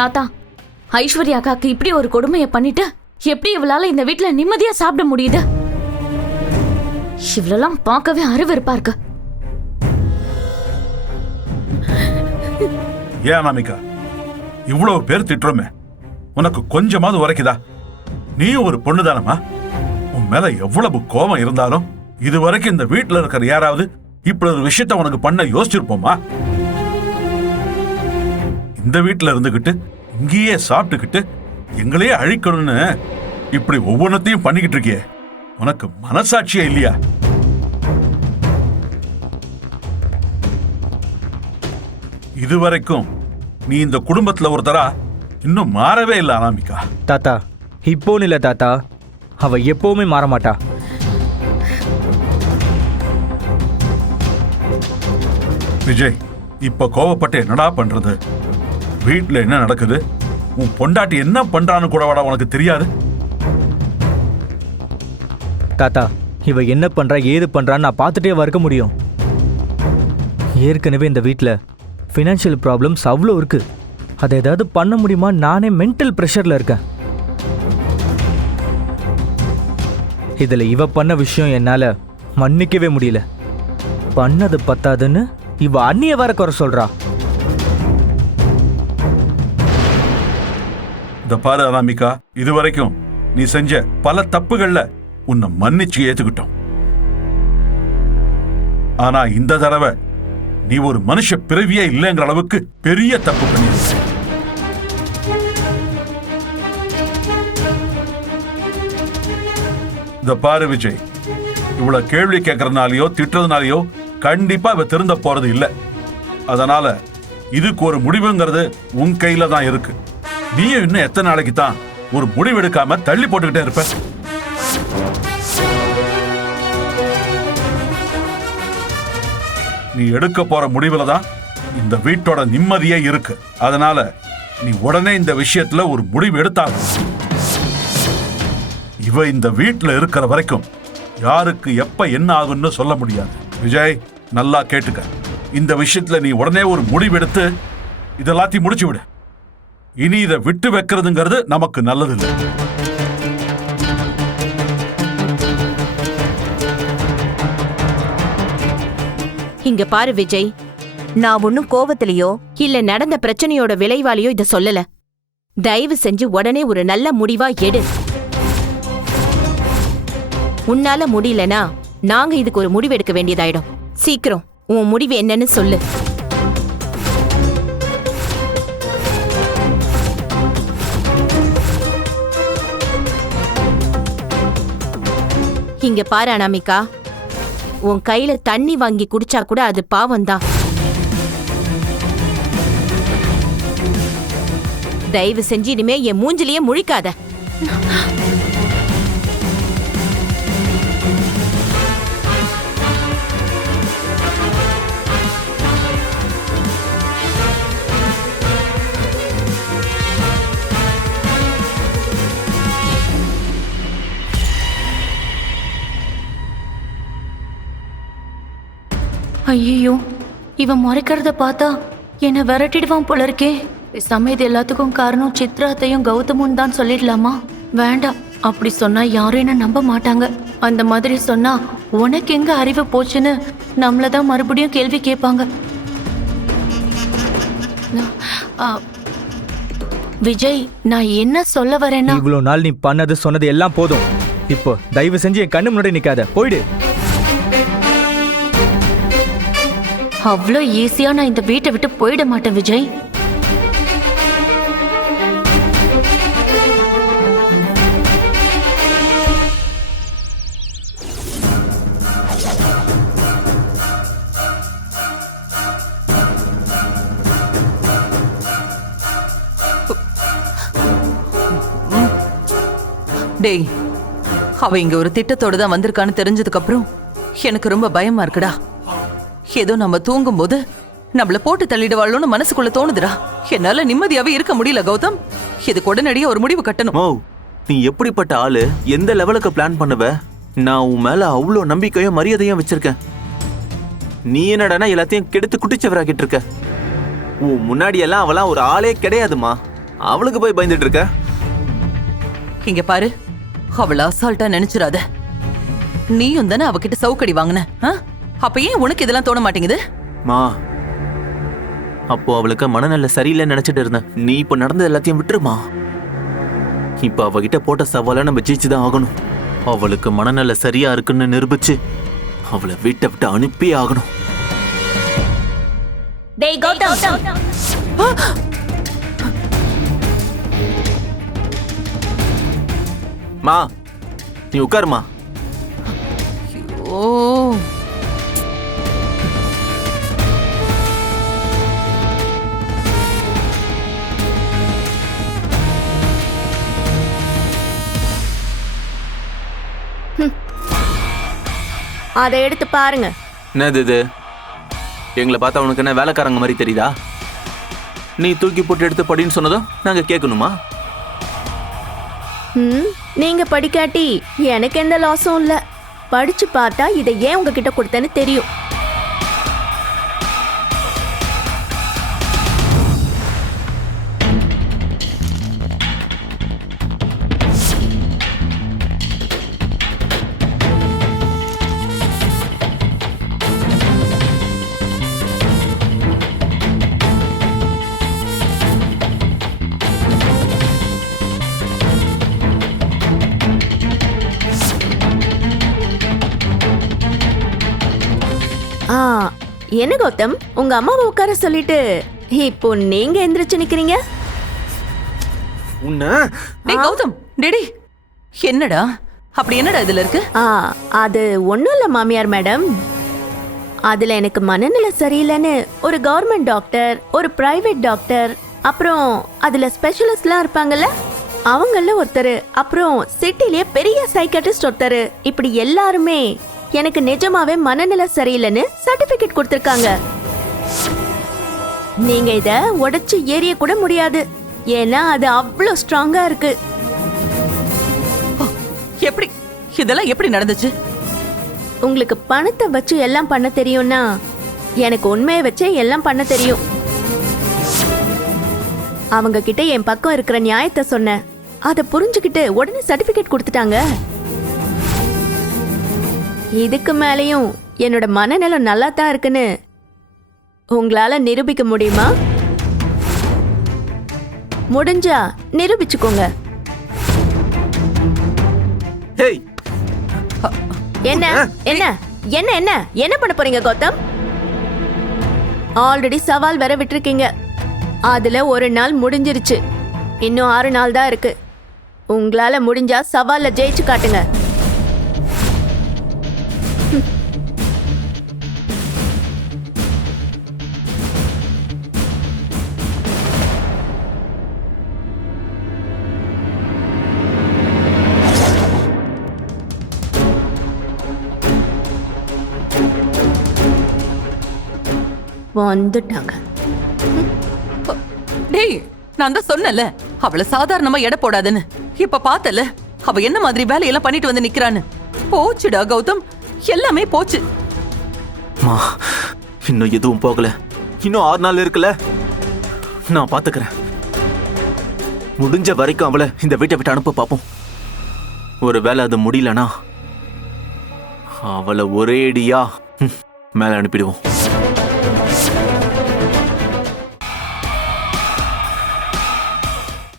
தாத்தா, ஐஸ்வர்யா அக்காக்கு இப்படி ஒரு கொடுமையை பண்ணிட்டு எப்படி இவளால இந்த வீட்டுல நிம்மதியா சாப்பிட முடியுது? இவ்வளெல்லாம் பார்க்கவே அருவருப்பா இருக்கு. ஏன் அனாமிகா, இவ்வளவு பேர் திட்டுறோமே, உனக்கு கொஞ்சமாவது உரைக்குதா? நீயும் ஒரு பொண்ணுதானமா? உன் மேல எவ்வளவு கோபம் இருந்தாலும் இதுவரைக்கும் இந்த வீட்டுல இருக்கிற யாராவது இப்படி ஒரு விஷயத்த உனக்கு பண்ண யோசிச்சிருப்போமா? இந்த வீட்டுல இருந்துகிட்டு இங்கேயே சாப்பிட்டுக்கிட்டு எங்களையே அழிக்கணும்னு இப்படி ஒவ்வொன்றத்தையும் பண்ணிக்கிட்டு இருக்கியே, உனக்கு மனசாட்சியே இல்லையா? இதுவரைக்கும் நீ இந்த குடும்பத்துல ஒருத்தரா இன்னும் மாறவே இல்லை அனாமிகா. தாத்தா, இப்போன்னு இல்லை தாத்தா, அவ எப்பவுமே மாற மாட்டா. விஜய், இப்ப கோவப்பட்டு என்னடா பண்றது? வீட்டுல என்ன நடக்குது, உன் பொண்டாட்டி என்ன பண்றான்னு கூட உனக்கு தெரியாது? தாத்தா, இவ என்ன பண்றா ஏது பண்றான்னு நான் பார்த்துட்டே இருக்க முடியும். ஏற்கனவே இந்த வீட்டில் ஃபினான்ஷியல் ப்ராப்ளம்ஸ் அவ்வளோ இருக்கு. அதை ஏதாவது பண்ண முடியுமா? நானே மென்டல் ப்ரெஷர்ல இருக்கேன். இதுல இவ பண்ண விஷயம் என்னால மன்னிக்கவே முடியல. பண்ணது பத்தாதுன்னு இவ அண்ணிய வர குறை சொல்றா. இந்த பாரு அனாமிகா, இதுவரைக்கும் நீ செஞ்ச பல தப்புகள்ல உன்னை மன்னிச்சு ஏத்துக்கிட்டோம். ஆனா இந்த தடவை நீ ஒரு மனுஷ பிறவியே இல்லைங்கிற அளவுக்கு பெரிய தப்பு பண்ணிருக்க. இந்த பாரு விஜய், இவ்வளவு கேள்வி கேட்கறதுனாலயோ திட்டுறதுனாலயோ கண்டிப்பா இவ திருந்த போறது இல்ல. அதனால இதுக்கு ஒரு முடிவுங்கிறது உன் கையில தான் இருக்கு. நீயும் இன்னும் எத்தனை நாளைக்கு தான் ஒரு முடிவு எடுக்காம தள்ளி போட்டுக்கிட்டே இருப்ப? நீ எடுக்க போற முடிவுல தான் இந்த வீட்டோட நிம்மதியே இருக்கு. அதனால நீ உடனே இந்த விஷயத்துல ஒரு முடிவு எடுத்தாங்க. இவ இந்த வீட்டுல இருக்கிற வரைக்கும் யாருக்கு எப்ப என்ன ஆகும்னு சொல்ல முடியாது. விஜய், நல்லா கேட்டுக்க. இந்த விஷயத்துல நீ உடனே ஒரு முடிவு எடுத்து இதெல்லாத்தையும் முடிச்சு விடு. இனி இதை விட்டு வைக்கிறதுங்கிறது நமக்கு நல்லது இல்லை. இங்க பாரு விஜய், நான் ஒன்னும் கோவத்திலேயோ இல்ல நடந்த பிரச்சனையோட விளைவாலேயோ இத சொல்லல. தயவு செஞ்சு உடனே ஒரு நல்ல முடிவா எடு. உன்னால முடியலனா நாங்க இதுக்கு ஒரு முடிவு எடுக்க வேண்டியதாயிடும். சீக்கிரம் உன் முடிவு என்னன்னு சொல்லு. இங்க பாரு அனாமிகா, உன் கையில தண்ணி வாங்கி குடிச்சா கூட அது பாவம்தான். தயவு செஞ்சு இனிமே என் மூஞ்சிலேயே முழிக்காத. ஐயோ, இவன் முறைக்கிறத பார்த்தா என்னை விரட்டிடுவான் போல இருக்கே. சமயத்து எல்லாத்துக்கும் காரணம் சித்ராத்தையும் கௌதமும் தான் சொல்லிடலாமா? வேண்டாம், அப்படி சொன்னா யாரும் என்ன நம்ப மாட்டாங்க. அந்த மாதிரி சொன்னா உனக்கு எங்க அறிவு போச்சுன்னு நம்மளதான் மறுபடியும் கேள்வி கேட்பாங்க. விஜய், நான் என்ன சொல்ல வரேன்னா, இவ்வளவு நாள் நீ பண்ணது சொன்னது எல்லாம் போதும். இப்போ தயவு செஞ்சு என் கண்ணு முன்னாடி நிக்காத, போயிடு. அவ்வளோ ஈஸியா நான் இந்த வீட்டை விட்டு போயிட மாட்டேன் விஜய். டேய், அவ இங்க ஒரு திட்டத்தோட தான் வந்திருக்கான்னு தெரிஞ்சதுக்கு அப்புறம் எனக்கு ரொம்ப பயமா இருக்குடா. ஏதோ நம்ம தூங்கும் போது நம்மள போட்டு தள்ளிடுவாளோன்னு மனசுக்குள்ள தோணுதுடா. என்னால நிம்மதியாவே இருக்க முடியல கௌதம். இதுக்கு உடனடியே ஒரு முடிவு கட்டணும். ஓ, நீ எப்படிப்பட்ட ஆளு? எந்த லெவலுக்கு பிளான் பண்ணுவ? நான் உன் மேல அவ்வளோ நம்பிக்கையும் மரியாதையும் வச்சிருக்கேன். நீ என்னடானா எல்லாத்தையும் கெடுத்து குட்டிச்சவராக்கிட்டு இருக்க. உன் முன்னாடி எல்லாம் அவளாம் ஒரு ஆளே கிடையாதுமா. அவளுக்கு போய் பயந்துட்டு இருக்க? இங்க பாரு, அவள அசால்ட்டா நினைச்சிராத. நீயும் தானே அவகிட்ட சவுக்கடி வாங்கின, அப்ப ஏன் உனக்கு இதெல்லாம் தோண மாட்டேங்குது? மா, அப்போ அவளுக்கு மனநல சரியில்லைன்னு நினைச்சிட்டு இருந்தேன். நீ இப்ப நடந்த எல்லாத்தையும் விட்டுருமா. இப்ப அவகிட்ட போட்ட சவாலை நம்ம ஜெயிச்சுதான் ஆகணும். அவளுக்கு மனநல சரியா இருக்குன்னு நிரூபிச்சு அவளை வீட்டை விட்டு அனுப்பி ஆகணும். டேய் கௌதம், மா, நீ உட்காருமா. ஓ, அதை எடுத்து பாருங்க. என்னது இது? எங்களை பார்த்தா உனக்கு என்ன வேலைக்காரங்க மாதிரி தெரியுதா? நீ தூக்கி போட்டு எடுத்து படின்னு சொன்னதும் நாங்க கேட்கணுமா? நீங்க படிக்காட்டி எனக்கு எந்த லாஸும் இல்ல. படிச்சு பார்த்தா இதை ஏன் உங்ககிட்ட கொடுத்தேன்னு தெரியும். என்ன கௌதம், உங்க அம்மாவை உட்கார சொல்லிட்டு இப்போ நீங்க எந்திரிச்சு நிக்கிறீங்க? உன்ன டேய் கௌதம், டேடி, என்னடா அப்படி என்னடா இதுல இருக்கு? அது ஒண்ணும் இல்ல மாமியார் மேடம். அதுல எனக்கு மனநிலை சரியில்லைன்னு ஒரு கவர்மெண்ட் டாக்டர், ஒரு பிரைவேட் டாக்டர், அப்புறம் அதுல ஸ்பெஷலிஸ்ட்லாம் இருப்பாங்கல்ல, அவங்கள ஒருத்தர், அப்புறம் சிட்டிலேயே பெரிய சைக்காட்ரிஸ்ட் ஒருத்தர், இப்படி எல்லாருமே எனக்கு நிஜமாவே மனநிலை சரியில்லைன்னு சர்டிபிகேட் கொடுத்திருக்காங்க. நீங்க இத உடைச்சு ஏறிய கூட முடியாது, ஏன்னா அது அவ்வளோ ஸ்ட்ராங்கா இருக்கு. எப்படி இதெல்லாம் எப்படி நடந்துச்சு? உங்களுக்கு பணத்தை வச்சு எல்லாம் பண்ண தெரியும்னா எனக்கு உண்மையை வச்சே எல்லாம் பண்ண தெரியும். அவங்க கிட்ட என் பக்கம் இருக்கிற நியாயத்தை சொன்னேன். அதை புரிஞ்சுக்கிட்டு உடனே சர்டிபிகேட் கொடுத்துட்டாங்க. இதுக்கு மேலேயும் என்னோட மனநலம் நல்லா தான் இருக்குன்னு உங்களால நிரூபிக்க முடியுமா? முடிஞ்சா நிரூபிச்சுக்கோங்க. ஹேய், என்ன என்ன என்ன என்ன என்ன பண்ண போறீங்க கௌதம்? ஆல்ரெடி சவால் வேற விட்டுருக்கீங்க. அதுல ஒரு நாள் முடிஞ்சிருச்சு, இன்னும் 6 நாள் தான் இருக்கு. உங்களால முடிஞ்சா சவால்ல ஜெயிச்சு காட்டுங்க. வந்துட்டாங்க. டேய், நான் தான் சொன்னல அவளை சாதாரணமா எடை போடாதுன்னு. இப்ப பார்த்தல அவ என்ன மாதிரி வேலையெல்லாம் பண்ணிட்டு வந்து நிக்கிறான்னு. போச்சுடா கௌதம், எல்லாமே போச்சு. மா, இன்னும் எதுவும் போகல. இன்னும் 6 நாள் இருக்குல்ல, நான் பாத்துக்கிறேன். முடிஞ்ச வரைக்கும் அவளை இந்த வீட்டை விட்டு அனுப்ப பார்ப்போம். ஒருவேளை அது முடியலனா அவளை ஒரேடியா மேல அனுப்பிடுவோம்.